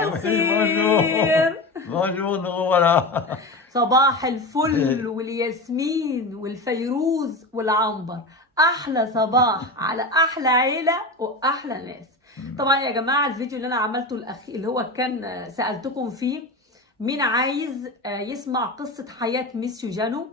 صباح Bonjour. الخير. Bonjour, nous revoilà. صباح الفل والياسمين والفيروز والعنبر. احلى صباح على احلى عيله واحلى ناس. طبعا يا جماعه الفيديو اللي انا عملته الاخير اللي هو كان سالتكم فيه مين عايز يسمع قصه حياه ميسيو جانو،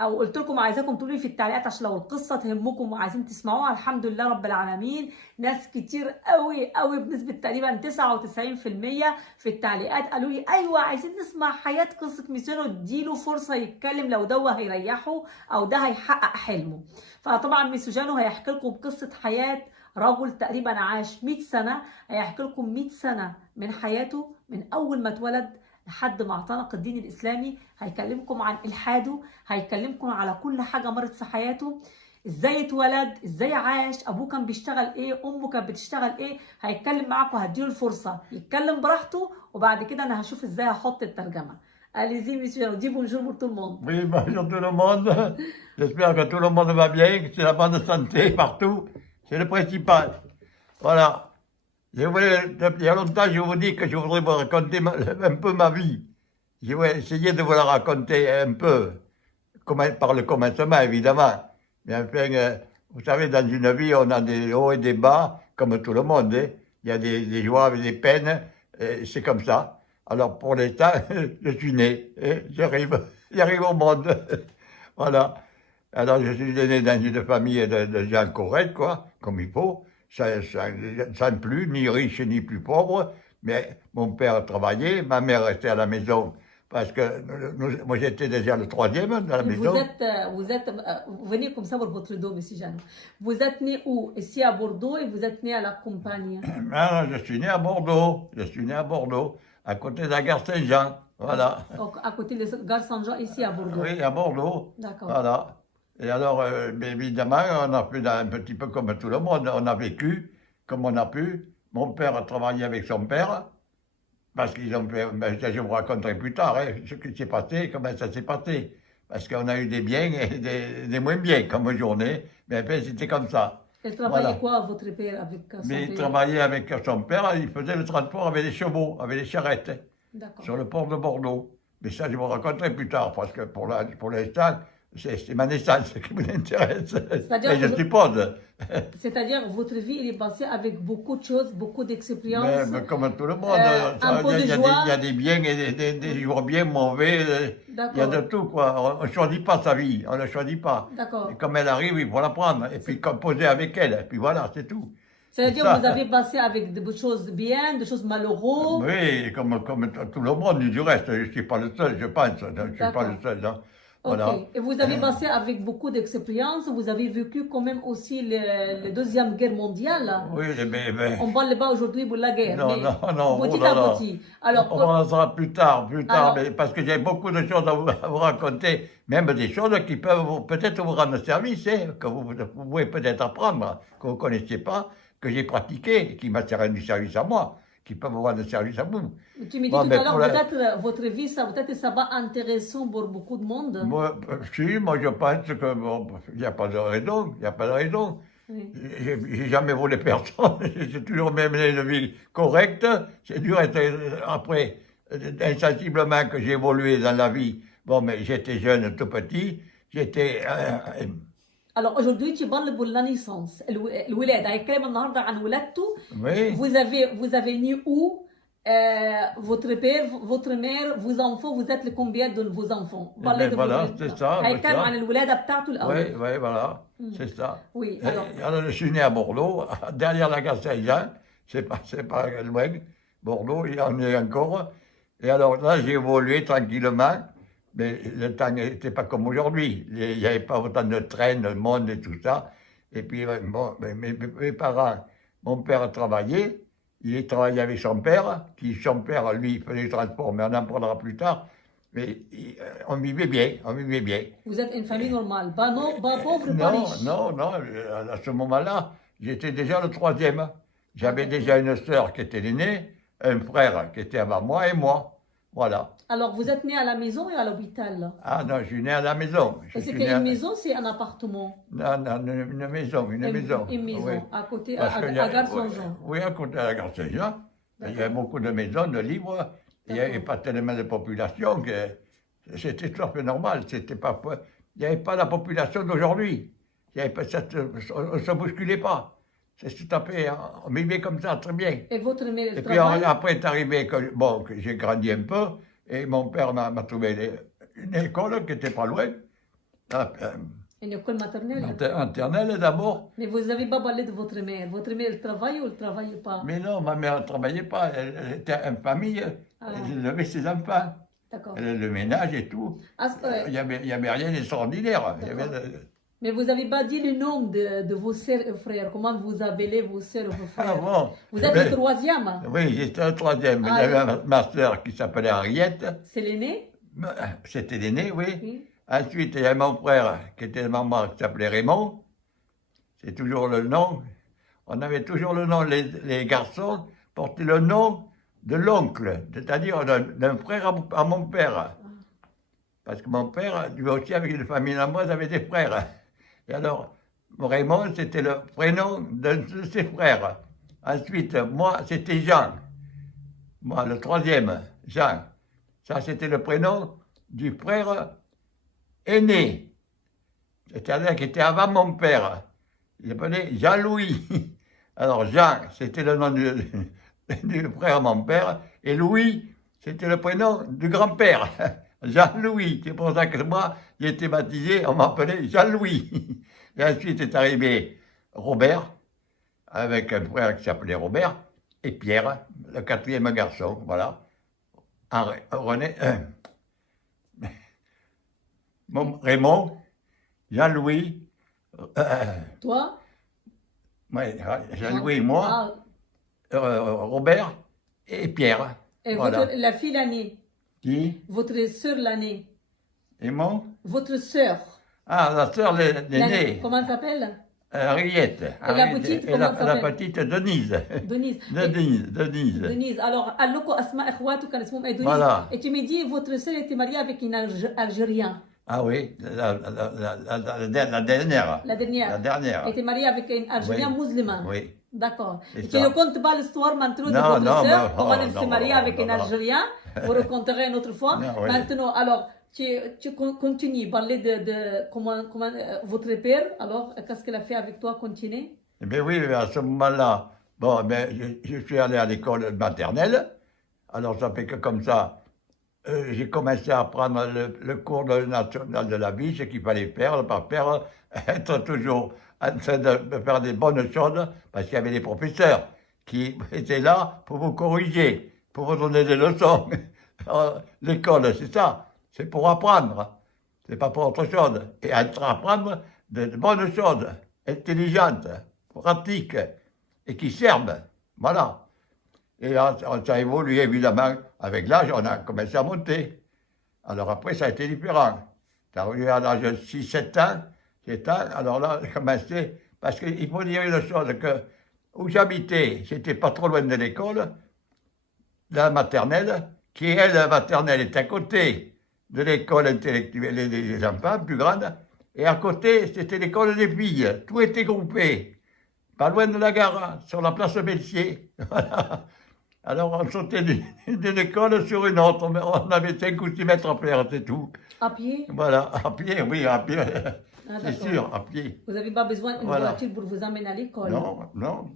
او قلت لكم عايزاكم تقولوا لي في التعليقات عشان لو القصه تهمكم وعايزين تسمعوها. الحمد لله رب العالمين ناس كتير قوي قوي بنسبه تقريبا 99% في التعليقات قالوا لي ايوه عايزين نسمع حياه قصه ميسيو، اديله فرصه يتكلم لو ده هيريحه او ده هيحقق حلمه. فطبعا ميسيو جانو هيحكي لكم قصه حياه رجل تقريبا عاش 100 سنه، هيحكي لكم 100 سنه من حياته من اول ما اتولد لحد ما اعتنق الدين الاسلامي. هيكلمكم عن الحاده، هيكلمكم على كل حاجه مرت في حياته، ازاي اتولد، ازاي عاش، ابوه كان بيشتغل ايه، امه كانت بتشتغل ايه. هيتكلم معاكم، هديله الفرصه يتكلم براحته وبعد كده انا هشوف ازاي هحط الترجمه. Allez-y, monsieur, dis bonjour pour tout le monde. Oui, bonjour tout le monde. J'espère que tout le monde va bien, que c'est la bonne santé partout. C'est le principal. Voilà. Il y a longtemps, je vous dis que je voudrais vous raconter un peu ma vie. Je vais essayer de vous la raconter un peu, par le commencement, évidemment. Mais enfin, vous savez, dans une vie, on a des hauts et des bas, comme tout le monde. Hein. Il y a des joies et des peines, c'est comme ça. Alors, pour l'instant, je suis né, hein. J'arrive au monde. Voilà. Alors, je suis né dans une famille de gens corrects, quoi, comme il faut, sans plus, ni riche ni plus pauvre. Mais mon père travaillait, ma mère restait à la maison. Parce que moi, j'étais déjà le troisième dans la maison. Vous venez comme ça pour votre dos, monsieur Jeannot. Vous êtes né où? Ici à Bordeaux et vous êtes né à la campagne? Ah, je suis né à Bordeaux. Je suis né à Bordeaux, à côté de la gare Saint-Jean. Voilà. Donc, à côté de la gare Saint-Jean, ici à Bordeaux. Oui, à Bordeaux. D'accord. Voilà. Et alors, évidemment, on a fait un petit peu comme tout le monde. On a vécu comme on a pu. Mon père a travaillé avec son père. Parce qu'ils ont fait, je vous raconterai plus tard, hein, ce qui s'est passé, comment ça s'est passé. Parce qu'on a eu des biens et des moins bien comme journée, mais enfin, c'était comme ça. Il travaillait quoi, votre père, avec son Mais il père? travaillait avec son père, il faisait le transport avec les chevaux, avec les charrettes, sur le port de Bordeaux. Mais ça, je vous raconterai plus tard, parce que pour l'instant, c'est ma naissance qui vous intéresse, et je suppose. C'est-à-dire votre vie, elle est passée avec beaucoup de choses, beaucoup d'expériences. Mais comme tout le monde, il y a des biens et des jours bien mauvais, il y a de tout, quoi. On ne choisit pas sa vie, on ne la choisit pas. D'accord. Et comme elle arrive, il faut la prendre, et puis composer avec elle, et puis voilà, c'est tout. C'est-à-dire que vous avez passé avec des choses bien, des choses malheureuses. Oui, comme tout le monde du reste, je ne suis pas le seul, je pense, je ne suis pas le seul, non. Voilà. Ok. Et vous avez passé avec beaucoup d'expérience, vous avez vécu quand même aussi la Deuxième Guerre mondiale. Oui, mais... On ne parle pas aujourd'hui pour la guerre. Non, mais non, petit à petit. Alors, on en saura plus tard, alors, mais parce que j'ai beaucoup de choses à vous raconter, même des choses qui peuvent peut-être vous rendre service, hein, que vous pouvez peut-être apprendre, que vous ne connaissiez pas, que j'ai pratiqué, qui m'a rendu service à moi, qui peuvent vous rendre service à vous. Tu me dis tout à l'heure, peut-être votre vie, peut-être ça va intéressant pour beaucoup de monde. Moi je pense que il n'y a pas de raison, il n'y a pas de raison. Oui. J'ai jamais volé personne, j'ai toujours mené une vie correcte. C'est dur après, insensiblement que j'ai évolué dans la vie. Bon, mais j'étais jeune, tout petit, j'étais... Alors aujourd'hui, tu parles pour la naissance, الولادة. هيتكلم النهارده عن ولادته. Oui. Vous avez né où? Votre père, votre mère, vos enfants, vous êtes combien de vos enfants? Parlez de voilà, c'est ça. هيتكلم عن الولادة بتاعته الأول. Oui, oui, voilà, c'est ça. Oui, alors je suis né à Bordeaux, derrière la gare Saint-Jean, c'est pas loin, Bordeaux, il y en a encore. Et alors là, j'ai évolué tranquillement. Mais le temps n'était pas comme aujourd'hui. Il n'y avait pas autant de trains, de monde et tout ça. Et puis, bon, mes parents, mon père travaillait. Il travaillait avec son père, son père, lui, faisait le transport, mais on en parlera plus tard. Mais on vivait bien, on vivait bien. Vous êtes une famille normale, pas pauvre, pas riche? Non, à ce moment-là, j'étais déjà le troisième. J'avais déjà une sœur qui était l'aînée, un frère qui était avant moi et moi. Voilà. Alors, vous êtes né à la maison et à l'hôpital? Ah non, je suis né à la maison. Et c'était une maison, c'est un appartement? Non, une maison. Une maison, oui. à côté, à Gare Saint-Jean. Oui, à côté de la Gare Saint-Jean. Il y avait beaucoup de maisons, de livres. Il n'y avait D'accord. pas tellement de population que c'était tout à fait normal. C'était pas, il n'y avait pas la population d'aujourd'hui. Il y avait pas, on ne se bousculait pas. C'est tout à fait, on vivait comme ça, très bien. Et votre mère, Et elle puis travaille? après est arrivé que, bon, que j'ai grandi un peu, et mon père m'a trouvé une école qui n'était pas loin, Une école maternelle? maternelle d'abord. Mais vous n'avez pas parlé de votre mère. Votre mère, elle travaille ou elle ne travaille pas? Mais non, ma mère ne travaillait pas, elle était en famille, Ah. elle élevait ses enfants, D'accord. elle le ménage et tout. Ah, Il n'y avait rien d'extraordinaire. Il y avait, mais vous n'avez pas dit le nom de vos sœurs et frères. Comment vous appelez vos sœurs et vos frères? ah bon, Vous êtes le troisième? oui, j'étais le troisième. Ah, Il y avait ma soeur qui s'appelait Henriette, C'est l'aîné? c'était l'aîné, oui. Oui. Ensuite, il y a mon frère qui était maman qui s'appelait Raymond. C'est toujours le nom. On avait toujours le nom, les garçons portaient le nom de l'oncle, c'est-à-dire d'un frère à mon père. Parce que mon père, lui aussi, avec une famille nombreuse, avait des frères. Et alors, Raymond, c'était le prénom de ses frères. Ensuite, moi, c'était Jean. Moi, le troisième, Jean. Ça, c'était le prénom du frère aîné, c'est-à-dire qui était avant mon père. Il s'appelait Jean-Louis. Alors Jean, c'était le nom du frère de mon père, et Louis, c'était le prénom du grand-père. Jean-Louis, c'est pour ça que moi, j'ai été baptisé, on m'appelait Jean-Louis. Et ensuite est arrivé Robert, avec un frère qui s'appelait Robert, et Pierre, le quatrième garçon, voilà. René, Raymond, Jean-Louis, Toi? ouais, Jean-Louis et moi, Ah, Robert et Pierre. et Voilà. la fille l'aînée? Qui? Votre sœur l'aînée? Et mon? Votre sœur? Ah, la sœur l'aînée, Comment elle s'appelle? Henriette. Et la petite, Et comment la s'appelle? petite Denise. Denise. Denise. Denise. Alors, alloko asma ikhwatou kan ismhom Denise. Voilà. Et tu me dis, votre sœur était mariée avec un Algérien. Ah oui, la dernière. La dernière. La dernière. Elle était mariée avec un Algérien Oui. musulman. Oui. D'accord. C'est Et tu ça. racontes pas l'histoire maintenant de Non, votre non, sœur, non, comment elle non, s'est mariée non, avec non, un non. Algérien. Vous raconterez une autre fois. Non, oui. Maintenant, alors, tu continues à parler de comment votre père, alors, qu'est-ce qu'il a fait avec toi, continue. Eh bien oui, à ce moment-là, bon, ben, je suis allé à l'école maternelle. Alors ça fait que comme ça, j'ai commencé à prendre le cours national de la vie, ce qu'il fallait faire, ne pas faire, être toujours en train de faire des bonnes choses, parce qu'il y avait des professeurs qui étaient là pour vous corriger, pour vous donner des leçons. Alors, l'école, c'est ça, c'est pour apprendre, c'est pas pour autre chose. Et apprendre de bonnes choses, intelligentes, pratiques, et qui servent. Voilà. Et ça a évolué, évidemment. Avec l'âge, on a commencé à monter. Alors après, ça a été différent. Ça arrivé à l'âge de 6-7 ans, 7 ans, alors là, j'ai commencé. Parce qu'il faut dire une chose, que où j'habitais, j'étais pas trop loin de l'école, la maternelle, qui, elle, la maternelle, est à côté de l'école intellectuelle des enfants, plus grande, et à côté, c'était l'école des filles. Tout était groupé. Pas loin de la gare, sur la place Belsier. Voilà. Alors, on sautait d'une école sur une autre, mais on avait 5 ou 6 mètres à faire, c'est tout. À pied? Voilà, à pied, oui, à pied. Ah, C'est d'accord. sûr, à pied. Vous n'avez pas besoin d'une Voilà. voiture pour vous amener à l'école? Non, non.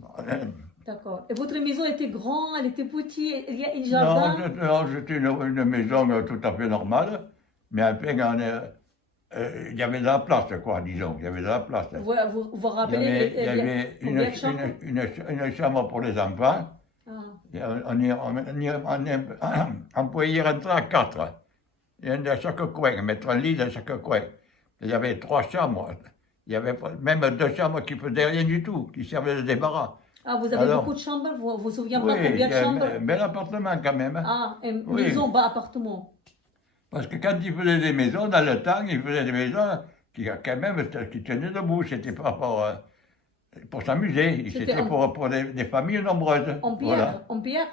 D'accord. Et votre maison était grande, elle était petite, il y a une Non, jardin? non, c'était une maison tout à fait normale, mais enfin, il y avait de la place, quoi, disons, il y avait de la place. Vous Il y rappelez avait, il y avait combien de chambres? une chambre pour les enfants. Ah. Et on pouvait y rentrer à 4. Il y en a à chaque coin, mettre un lit dans chaque coin. Il y avait 3 chambres. Il y avait même 2 chambres qui ne faisaient rien du tout, qui servaient de débarras. Ah, vous avez Alors, beaucoup de chambres? Vous vous souvenez pas Oui, combien de chambres? un bel appartement quand même. Ah, une Oui. maison, pas appartement. Parce que quand ils faisaient des maisons, dans le temps, ils faisaient des maisons qui, quand même, qui tenaient debout. C'était pas pour s'amuser. C'était C'était pour des familles nombreuses. En pierre? Voilà. En pierre?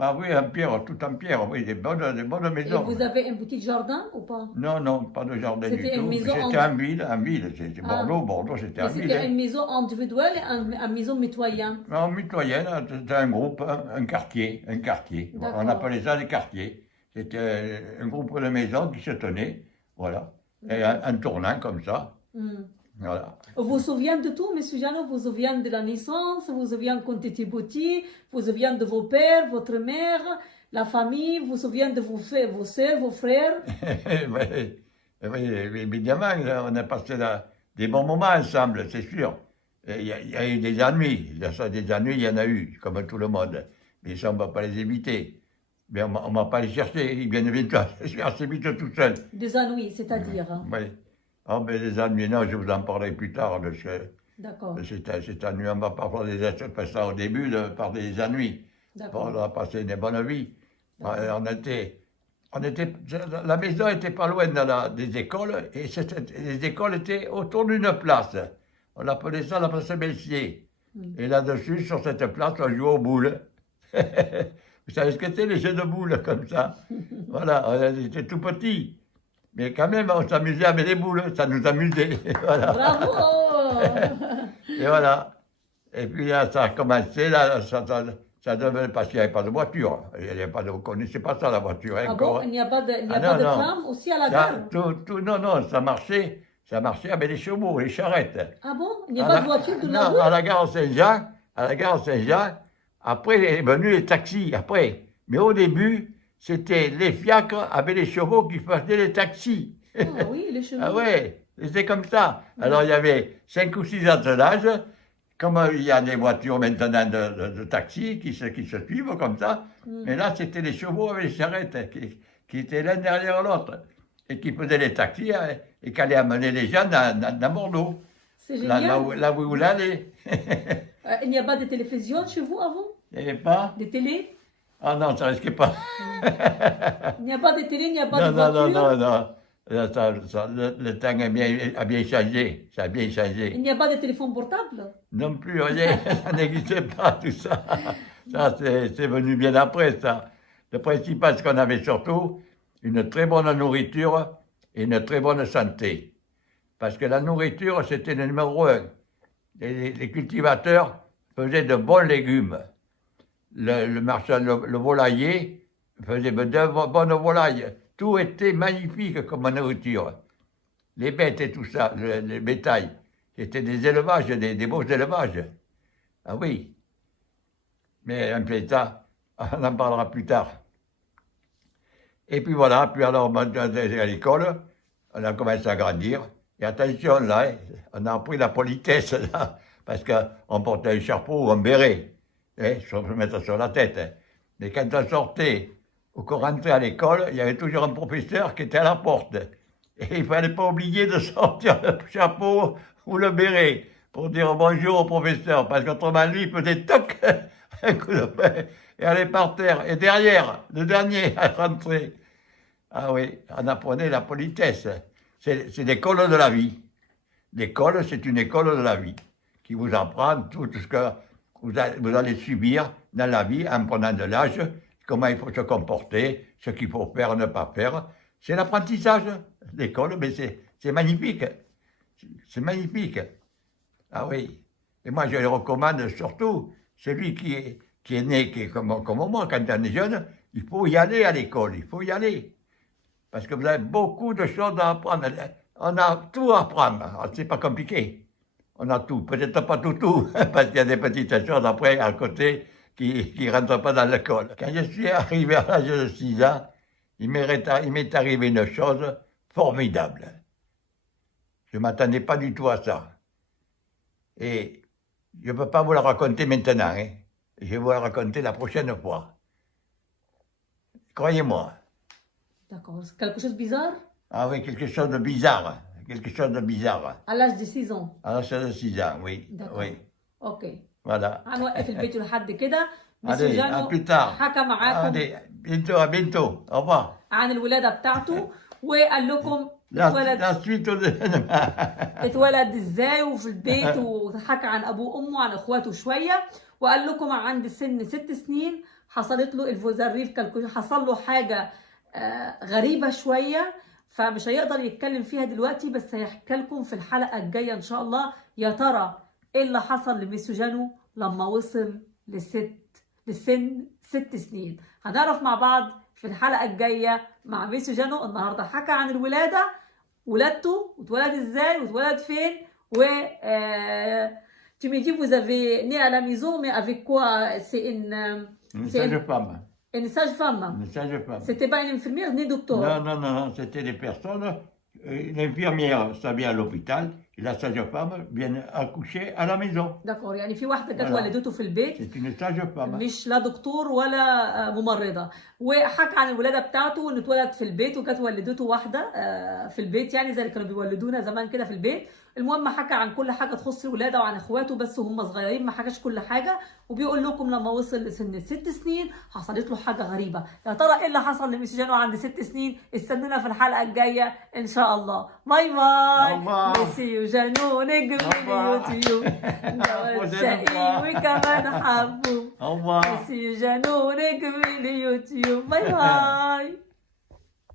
Ah oui, en pierre, tout en pierre, oui, des bonnes Et maisons. vous avez un petit jardin ou pas? Non, non, pas de jardin du C'était tout. une maison C'était en ville. C'était Ah. Bordeaux, c'était Mais en ville. c'était une Hein. maison individuelle et une maison mitoyenne. En mitoyenne, c'était un groupe, un quartier. D'accord. On appelait ça des quartiers. C'était un groupe de maisons qui se tenaient, voilà. Et un tournant comme ça, voilà. Vous vous souvenez de tout, monsieur Jeannot? Vous vous souvenez de la naissance? Vous vous souvenez quand tu étiez petit? Vous vous souvenez de vos pères, votre mère, la famille? Vous vous souvenez de vos sœurs, vos frères? Oui, évidemment, on a passé des bons moments ensemble, c'est sûr. Il y a eu des ennuis. Des ennuis, il y en a eu, comme tout le monde. Mais ça, on ne va pas les éviter. Mais on ne va pas les chercher. Ils viennent vite, assez vite tout seuls. Des ennuis, c'est-à-dire? Oui. Oh, mais les ennuis, non, je vous en parlerai plus tard. D'accord. C'est ennui, on ne va pas faire ça au début, par des ennuis. D'accord. On a passé une bonne vie. La maison était pas loin des écoles, et les écoles étaient autour d'une place. On appelait ça la place Belsier. Et là-dessus, sur cette place, on jouait aux boules. Vous savez ce que c'était, les jeux de boules, comme ça? Voilà, on était tout petits. Mais quand même, on s'amusait avec les boules, ça nous amusait. Voilà. Bravo! Et voilà. Et puis là, ça a commencé, là, ça devenait parce qu'il n'y avait pas de voiture. Vous ne connaissez pas ça, la voiture, Ah encore. bon? Il n'y a pas de, non, tram aussi à la gare? Non, ça marchait avec les chevaux, les charrettes. Ah bon? Il n'y a pas de voiture de la Non, route? à la gare Saint-Jean, après, il est venu les taxis, après. Mais au début, c'était les fiacres avec les chevaux qui faisaient les taxis. Ah oui, les chevaux. Ah ouais, c'était comme ça. Alors, il y avait 5 ou 6 attelages. Comme il y a des voitures maintenant de taxis qui se suivent comme ça, mais là, c'était les chevaux avec les charrettes qui étaient l'un derrière l'autre et qui faisaient les taxis et qui allaient amener les gens dans Bordeaux. C'est génial. Là où vous allez. Il n'y a pas de télévision chez vous avant? Il n'y avait pas? Des télés? Ah non, ça ne risquait pas. Il n'y a pas de télé, il n'y a pas de voiture? Non. Le temps a bien changé. Ça a bien changé. Il n'y a pas de téléphone portable? Non plus, rien, ça n'existait pas tout ça. Ça, c'est venu bien après, ça. Le principal, c'est qu'on avait surtout une très bonne nourriture et une très bonne santé. Parce que la nourriture, c'était le numéro un. Les cultivateurs faisaient de bons légumes. Le marchand, le volailler, faisait de bonnes volailles. Tout était magnifique comme nourriture. Les bêtes et tout ça, le bétail. C'était des élevages, des beaux élevages. Ah oui. Mais un peu ça, on en parlera plus tard. Et puis voilà, puis alors, à l'école, on a commencé à grandir. Et attention, là, on a appris la politesse, là, parce qu'on portait un chapeau ou un béret, pour se mettre sur la tête. Mais quand on sortait, ou qu'on rentrait à l'école, il y avait toujours un professeur qui était à la porte. Et il ne fallait pas oublier de sortir le chapeau ou le béret pour dire bonjour au professeur, parce qu'autrement, lui, il faisait toc, un coup de poing, et allait par terre. Et derrière, le dernier à rentrer. Ah oui, on apprenait la politesse. C'est l'école de la vie. L'école, c'est une école de la vie qui vous apprend tout ce que vous allez subir dans la vie en prenant de l'âge, comment il faut se comporter, ce qu'il faut faire, ne pas faire. C'est l'apprentissage. L'école, mais c'est magnifique. C'est magnifique. Ah oui. Et moi, je le recommande surtout, celui qui est né, qui est comme moi, quand on est jeune, il faut y aller à l'école, il faut y aller. Parce que vous avez beaucoup de choses à apprendre. On a tout à apprendre. C'est pas compliqué. On a tout. Peut-être pas tout, parce qu'il y a des petites choses après, à côté, qui ne rentrent pas dans l'école. Quand je suis arrivé à l'âge de 6 ans, il m'est arrivé une chose formidable. Je ne m'attendais pas du tout à ça. Et je ne peux pas vous la raconter maintenant. Hein. Je vais vous la raconter la prochaine fois. Croyez-moi. D'accord. C'est quelque chose de bizarre? Ah oui, quelque chose de bizarre. Quelque chose de bizarre. À l'âge de 6 ans? À l'âge de 6 ans, oui. D'accord. Oui. Ok. Voilà. هنوقف الفيديو لحد كده. Allez, à plus tard. حكى معاكم Allez, à bientôt. Au revoir. عن الولادة بتاعته وقال لكم La suite au اتولد ازاي وفي البيت وحكى عن ابوه وامه عن اخواته شويه وقال لكم عند سن 6 سنين حصلت له الفوزاريف حصل له حاجه غريبه شويه، فمش هيقدر يتكلم فيها دلوقتي، بس هيحكي لكم في الحلقه الجايه ان شاء الله. يا ترى ايه اللي حصل لميسيو جانو لما وصل لسن 6 سنين؟ هنعرف مع بعض في الحلقه الجايه مع ميسيو جانو. النهارده حكى عن الولاده، ولادته واتولد ازاي واتولد فين. و tu me dis vous avez né à la maison, mais avec quoi? C'est Une c'est sage-femme. une sage-femme. Une sage-femme. C'était pas une infirmière ni docteur. Non, non, non, non, c'était des personnes. L'infirmière, ça vient à l'hôpital, et la sage-femme vient accoucher à la maison. دكتور، يعني في واحده كانت Voilà. ولدته في البيت، C'est une sage-femme. مش لا دكتور ولا ممرضه. وحكى عن الولاده بتاعته وانه اتولد في البيت، وكانت والدته واحده في البيت، يعني زي اللي كانوا بيولدونا زمان كده في البيت. المهم حكى عن كل حاجه تخص الولاده وعن اخواته بس وهم صغيرين، ما حكاش كل حاجه. وبيقول لكم لما وصل لسن 6 سنين حصلت له حاجه غريبه. يا ترى ايه اللي حصل لميسيو جانو عند 6 سنين؟ استنونا في الحلقه الجايه ان شاء الله. باي باي. ميسيو جانو نجم اليوتيوب جواد شقي وكمان حبوب. ميسيو جانو نجم اليوتيوب. باي باي.